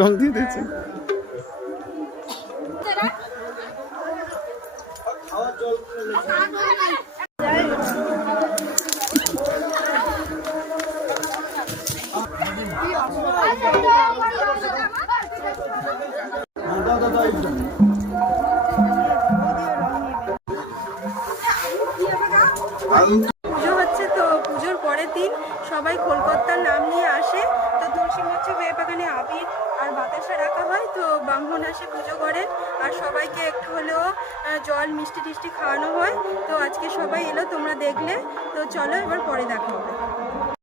রং দিয়ে দিয়েছে। পুজো হচ্ছে, তো পুজোর পরের দিন সবাই কলকাতার নাম নিয়ে আসে। তো তুলসী মঞ্চে বেবাগানে আবির আর বাতাসা রাখা হয়, তো ব্রাহ্মণ আসে পুজো করেন আর সবাইকে একটু হলেও জল মিষ্টি টিষ্টি খাওয়ানো হয়। তো আজকে সবাই এলো, তোমরা দেখলে। তো চলো এবার পরে দেখা হবে।